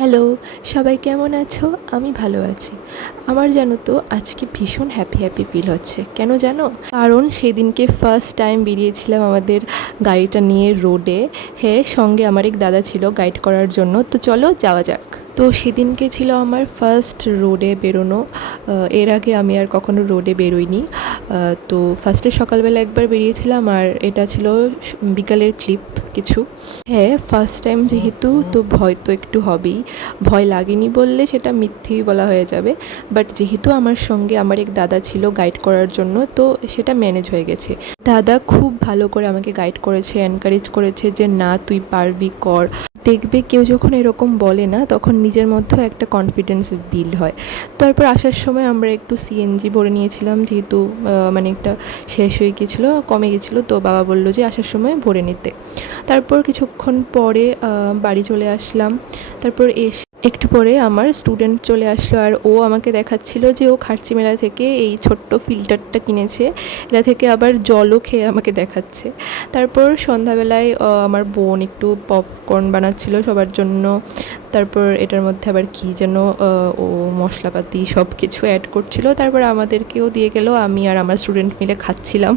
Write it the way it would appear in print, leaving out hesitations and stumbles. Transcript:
Hello, সবাই কেমন আছো? আমি ভালো আছি। আমার জানো তো আজকে ভীষণ হ্যাপি ফিল হচ্ছে। কেন জানো? কারণ সেদিনকে ফার্স্ট টাইম বেরিয়েছিলাম আমাদের গাড়িটা নিয়ে রোডে। হ্যাঁ, সঙ্গে আমার এক দাদা ছিল গাইড করার জন্য। তো চলো যাওয়া যাক। তো সেদিনকে ছিল আমার ফার্স্ট রোডে বেরোনো। এর আগে আমি আর কখনো রোডে বেরোইনি। তো ফার্স্টে সকালবেলা একবার বেরিয়েছিলাম, আর এটা ছিল বিকালের ক্লিপ কিছু। হ্যাঁ, ফার্স্ট টাইম যেহেতু তো ভয় তো একটু হবেই। ভয় লাগেনি বললে সেটা মিথ্যেই বলা হয়ে যাবে। বাট যেহেতু আমার সঙ্গে আমার এক দাদা ছিল গাইড করার জন্য, তো সেটা ম্যানেজ হয়ে গেছে। দাদা খুব ভালো করে আমাকে গাইড করেছে, এনকারেজ করেছে যে না তুই পারবি, কর। দেখবে কেউ যখন এরকম বলে না, তখন নিজের মধ্যেও একটা কনফিডেন্স বিল্ড হয়। তারপর আসার সময় আমরা একটু সিএনজি ভরে নিয়েছিলাম, যেহেতু মানে একটা শেষ হয়ে গেছিলো, কমে গেছিলো, তো বাবা বললো যে আসার সময় ভরে নিতে। তারপর কিছুক্ষণ পরে বাড়ি চলে আসলাম। তারপর একটু পরে আমার স্টুডেন্ট চলে আসলো, আর ও আমাকে দেখাচ্ছিল যে ও খার্চি মেলা থেকে এই ছোট্ট ফিল্টারটা কিনেছে, এটা থেকে আবার জলও খেয়ে আমাকে দেখাচ্ছে। তারপর সন্ধ্যাবেলায় আমার বোন একটু পপকর্ন বানাচ্ছিল সবার জন্য। তারপর এটার মধ্যে আবার কী যেন ও মশলাপাতি সব কিছু অ্যাড করছিল। তারপর আমাদেরকেও দিয়ে গেল, আমি আর আমার স্টুডেন্ট মিলে খাচ্ছিলাম।